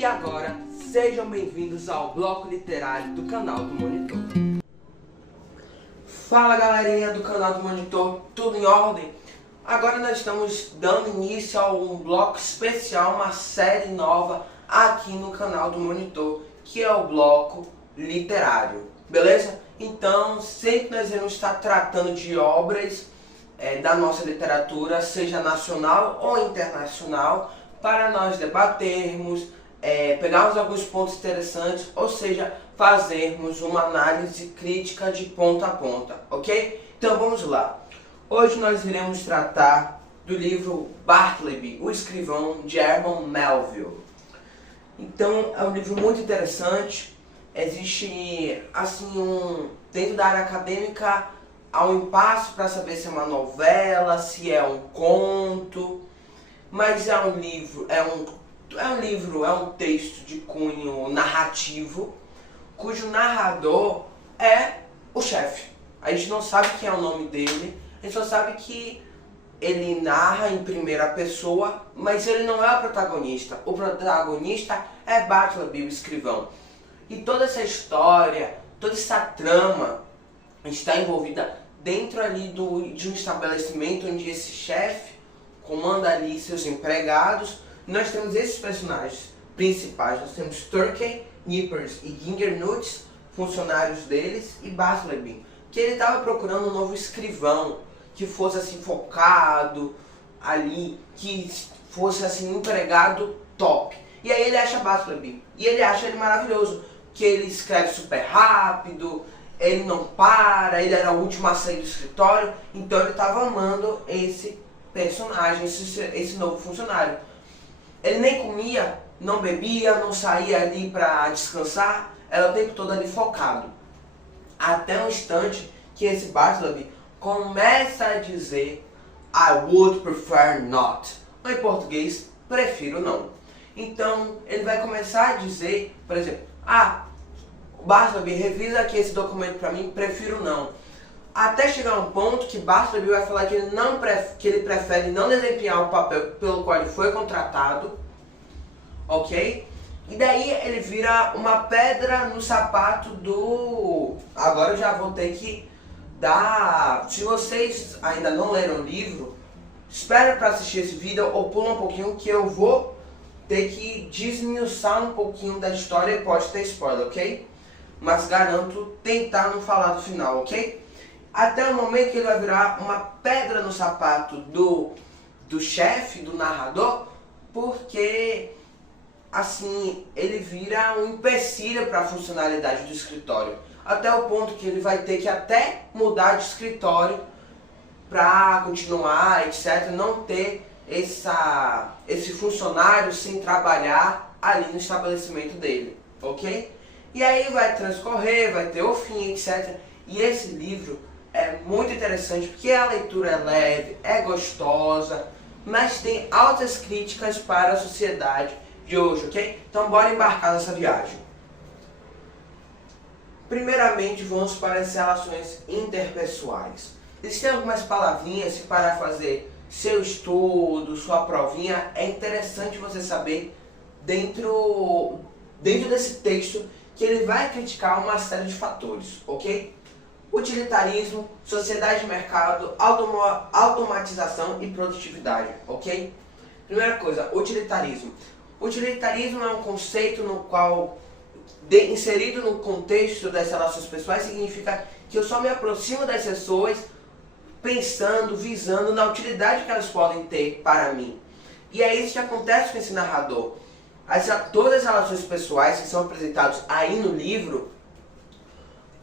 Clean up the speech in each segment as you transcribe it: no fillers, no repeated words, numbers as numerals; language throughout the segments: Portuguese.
E agora, sejam bem-vindos ao bloco literário do canal do Monitor. Fala galerinha do canal do Monitor, tudo em ordem? Agora nós estamos dando início a um bloco especial, uma série nova aqui no canal do Monitor, que é o bloco literário, beleza? Então, sempre nós vamos estar tratando de obras da nossa literatura, seja nacional ou internacional, para nós debatermos, pegarmos alguns pontos interessantes, ou seja, fazermos uma análise crítica de ponta a ponta, ok? Então vamos lá. Hoje nós iremos tratar do livro Bartleby, o Escrivão, de Herman Melville. Então é um livro muito interessante. Existe, assim, dentro da área acadêmica, há um impasse para saber se é uma novela, se é um conto, mas é um livro, é um texto de cunho narrativo, cujo narrador é o chefe. A gente não sabe quem é o nome dele, a gente só sabe que ele narra em primeira pessoa, mas ele não é o protagonista. O protagonista é Bartleby, o escrivão. E toda essa história, toda essa trama está envolvida dentro ali de um estabelecimento onde esse chefe comanda ali seus empregados. Nós temos esses personagens principais. Nós temos Turkey, Nippers e Gingernuts, funcionários deles, e Bartleby, que ele estava procurando um novo escrivão que fosse assim focado ali, que fosse assim um empregado top. E aí ele acha Bartleby, e ele acha ele maravilhoso, que ele escreve super rápido, ele não para, ele era o último a sair do escritório, então ele estava amando esse personagem, esse novo funcionário. Ele nem comia, não bebia, não saía ali para descansar, era o tempo todo ali focado. Até um instante que esse Bartleby começa a dizer I would prefer not. Ou em português, prefiro não. Então ele vai começar a dizer, por exemplo, Bartleby, revisa aqui esse documento para mim, prefiro não. Até chegar um ponto que Bartleby vai falar que ele prefere não desempenhar o papel pelo qual ele foi contratado, ok? E daí ele vira uma pedra no sapato do... Agora eu já vou ter que dar... Se vocês ainda não leram o livro, espera para assistir esse vídeo ou pula um pouquinho que eu vou ter que desmiuçar um pouquinho da história e pode ter spoiler, ok? Mas garanto tentar não falar do final, ok? Até o momento que ele vai virar uma pedra no sapato do chefe, do narrador, porque assim ele vira um empecilho para a funcionalidade do escritório. Até o ponto que ele vai ter que até mudar de escritório para continuar, etc. Não ter esse funcionário sem trabalhar ali no estabelecimento dele, ok? E aí vai transcorrer, vai ter o fim, etc. E esse livro é muito interessante porque a leitura é leve, é gostosa, mas tem altas críticas para a sociedade de hoje, ok? Então bora embarcar nessa viagem. Primeiramente vamos para as relações interpessoais. Existem algumas palavrinhas que para fazer seu estudo, sua provinha, é interessante você saber dentro desse texto que ele vai criticar uma série de fatores, ok? Utilitarismo, sociedade de mercado, automatização e produtividade, ok? Primeira coisa, utilitarismo. Utilitarismo é um conceito no qual, inserido no contexto das relações pessoais, significa que eu só me aproximo das pessoas pensando, visando na utilidade que elas podem ter para mim. E é isso que acontece com esse narrador. Todas as relações pessoais que são apresentadas aí no livro,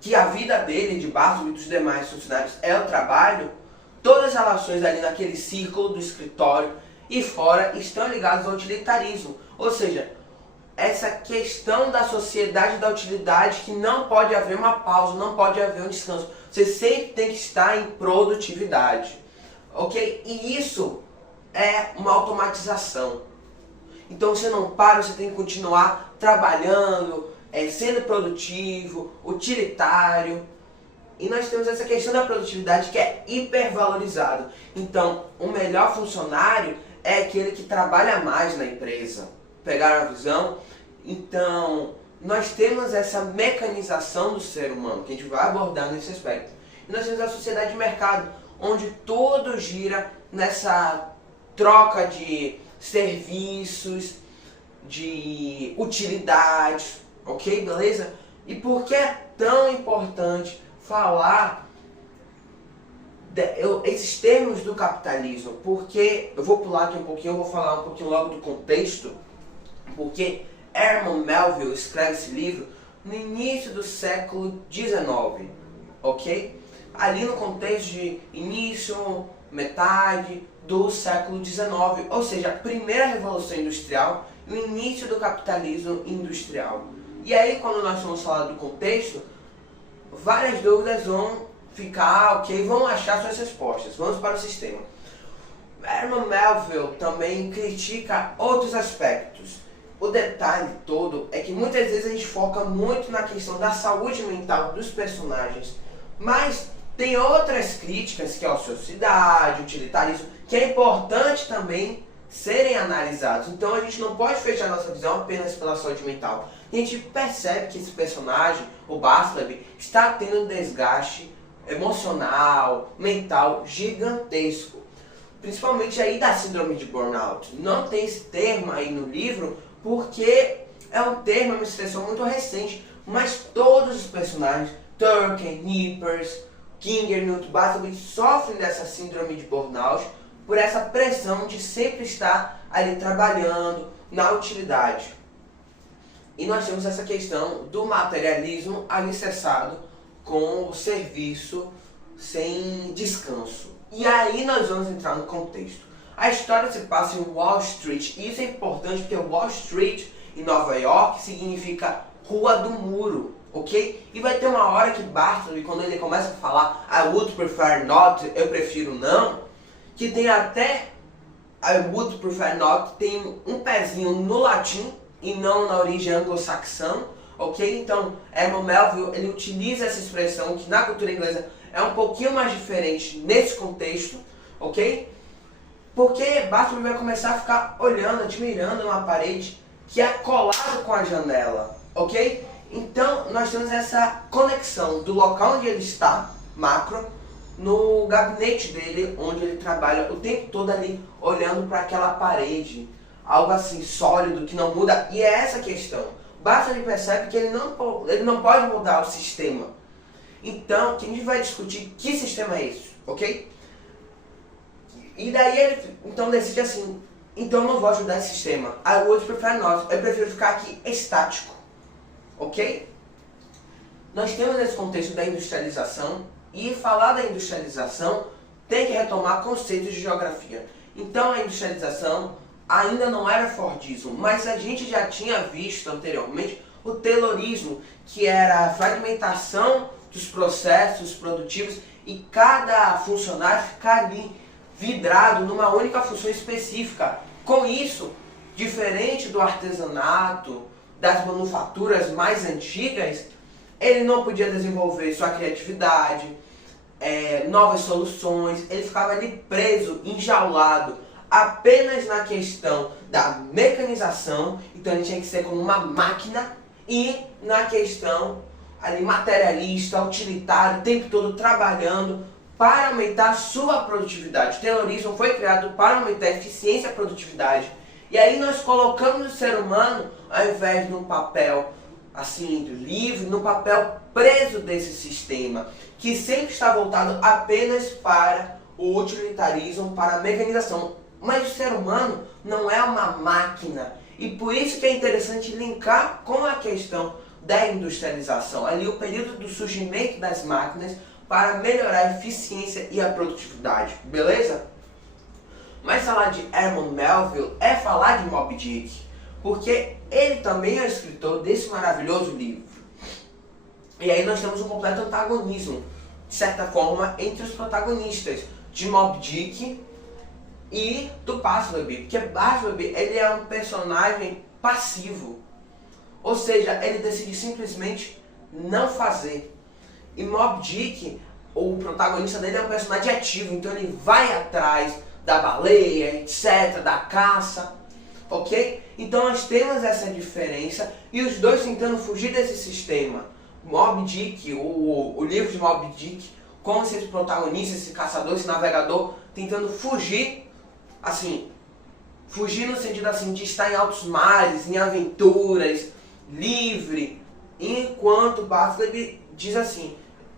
que a vida dele, de Bartleby e dos demais funcionários é o trabalho, todas as relações ali naquele círculo do escritório e fora estão ligadas ao utilitarismo. Ou seja, essa questão da sociedade da utilidade, que não pode haver uma pausa, não pode haver um descanso. Você sempre tem que estar em produtividade, ok? E isso é uma automatização. Então você não para, você tem que continuar trabalhando, sendo produtivo, utilitário. E nós temos essa questão da produtividade que é hipervalorizado. Então, o melhor funcionário é aquele que trabalha mais na empresa. Pegaram a visão? Então, nós temos essa mecanização do ser humano, que a gente vai abordar nesse aspecto. E nós temos a sociedade de mercado, onde tudo gira nessa troca de serviços, de utilidades, ok? Beleza? E por que é tão importante falar esses termos do capitalismo? Porque, eu vou pular aqui um pouquinho, eu vou falar um pouquinho logo do contexto, porque Herman Melville escreve esse livro no início do século XIX, ok? Ali no contexto de início, metade do século XIX, ou seja, a primeira revolução industrial e o início do capitalismo industrial. E aí, quando nós vamos falar do contexto, várias dúvidas vão ficar, ok? Vão achar suas respostas. Vamos para o sistema. Herman Melville também critica outros aspectos. O detalhe todo é que muitas vezes a gente foca muito na questão da saúde mental dos personagens, mas tem outras críticas, que é a ociosidade, o utilitarismo, que é importante também serem analisados. Então a gente não pode fechar nossa visão apenas pela saúde mental. A gente percebe que esse personagem, o Bartleby, está tendo um desgaste emocional, mental gigantesco. Principalmente aí da síndrome de burnout. Não tem esse termo aí no livro, porque é um termo, uma expressão muito recente, mas todos os personagens, Turkey, Nippers, Gingernoot, Bartleby, sofrem dessa síndrome de burnout por essa pressão de sempre estar ali trabalhando na utilidade. E nós temos essa questão do materialismo alicerçado com o serviço sem descanso. E aí nós vamos entrar no contexto. A história se passa em Wall Street, e isso é importante porque Wall Street em Nova York significa Rua do Muro, ok? E vai ter uma hora que Bartleby, quando ele começa a falar I would prefer not, eu prefiro não, que tem até I would prefer not, tem um pezinho no latim e não na origem anglo-saxã, ok? Então, Herman Melville, ele utiliza essa expressão que na cultura inglesa é um pouquinho mais diferente nesse contexto, ok? Porque Bartleby vai começar a ficar olhando, admirando uma parede que é colada com a janela, ok? Então, nós temos essa conexão do local onde ele está, macro, no gabinete dele, onde ele trabalha o tempo todo ali, olhando para aquela parede, algo assim sólido, que não muda, e é essa a questão. Bartleby percebe que ele não pode mudar o sistema. Então, que a gente vai discutir que sistema é esse, ok? E daí ele então decide assim, então eu não vou ajudar esse sistema. I would prefer not, eu prefiro ficar aqui estático, ok? Nós temos esse contexto da industrialização, e falar da industrialização tem que retomar conceitos de geografia. Então a industrialização ainda não era Fordismo, mas a gente já tinha visto anteriormente o Taylorismo, que era a fragmentação dos processos produtivos e cada funcionário ficar ali vidrado numa única função específica. Com isso, diferente do artesanato, das manufaturas mais antigas, ele não podia desenvolver sua criatividade, novas soluções, ele ficava ali preso, enjaulado, apenas na questão da mecanização, então ele tinha que ser como uma máquina, e na questão ali materialista, utilitário, o tempo todo trabalhando para aumentar a sua produtividade. O Taylorismo foi criado para aumentar a eficiência e a produtividade. E aí nós colocamos o ser humano, ao invés de um papel assim, livre, no papel preso desse sistema, que sempre está voltado apenas para o utilitarismo, para a mecanização. Mas o ser humano não é uma máquina. E por isso que é interessante linkar com a questão da industrialização, ali o período do surgimento das máquinas para melhorar a eficiência e a produtividade, beleza? Mas falar de Herman Melville é falar de Moby Dick, porque ele também é o escritor desse maravilhoso livro. E aí nós temos um completo antagonismo, de certa forma, entre os protagonistas de Moby Dick e do Bartleby, porque Bartleby ele é um personagem passivo, ou seja, ele decide simplesmente não fazer. E Moby Dick, o protagonista dele é um personagem ativo, então ele vai atrás da baleia, etc, da caça, ok? Então nós temos essa diferença e os dois tentando fugir desse sistema. Moby Dick, o livro de Moby Dick, como esse protagonista, esse caçador, esse navegador, tentando fugir, assim, fugir no sentido assim, de estar em altos mares, em aventuras, livre, enquanto Bartleby diz assim,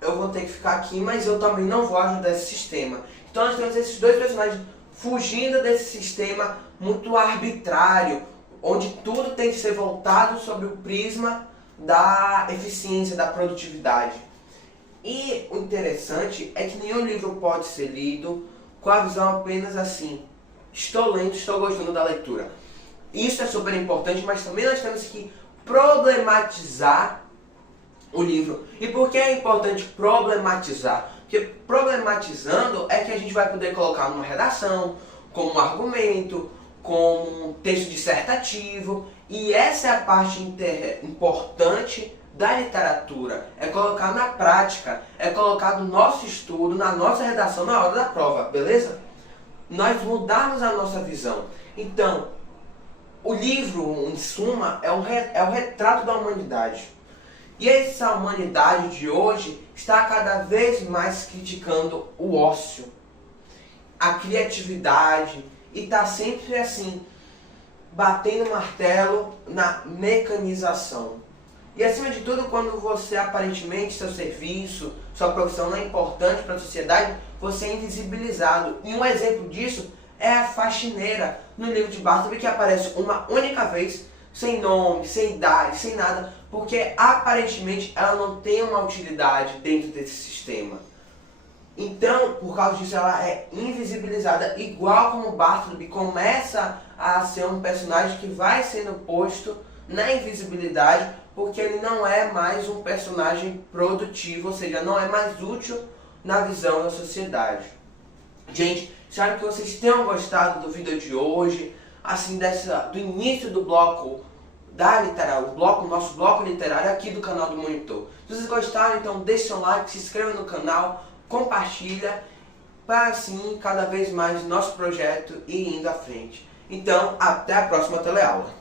eu vou ter que ficar aqui, mas eu também não vou ajudar esse sistema. Então nós temos esses dois personagens fugindo desse sistema muito arbitrário, onde tudo tem que ser voltado sobre o prisma da eficiência, da produtividade. E o interessante é que nenhum livro pode ser lido com a visão apenas assim, estou lendo, estou gostando da leitura. Isso é super importante, mas também nós temos que problematizar o livro. E por que é importante problematizar? Porque problematizando é que a gente vai poder colocar numa redação, como um argumento, como um texto dissertativo. E essa é a parte importante da literatura. É colocar na prática, é colocar no nosso estudo, na nossa redação, na hora da prova, beleza? Nós mudarmos a nossa visão. Então, o livro, em suma, é o retrato da humanidade. E essa humanidade de hoje está cada vez mais criticando o ócio, a criatividade, e está sempre assim, batendo martelo na mecanização. E acima de tudo, quando você aparentemente, seu serviço, sua profissão não é importante para a sociedade, você é invisibilizado. E um exemplo disso é a faxineira no livro de Bartleby, que aparece uma única vez, sem nome, sem idade, sem nada, porque aparentemente ela não tem uma utilidade dentro desse sistema. Então, por causa disso, ela é invisibilizada, igual como Bartleby começa a ser um personagem que vai sendo posto na invisibilidade, porque ele não é mais um personagem produtivo, ou seja, não é mais útil na visão da sociedade. Gente, espero que vocês tenham gostado do vídeo de hoje, assim, do início do bloco da literária, nosso bloco literário aqui do canal do Monitor. Se vocês gostaram, então deixe seu like, se inscreva no canal, compartilha, para assim cada vez mais nosso projeto ir indo à frente. Então, até a próxima teleaula.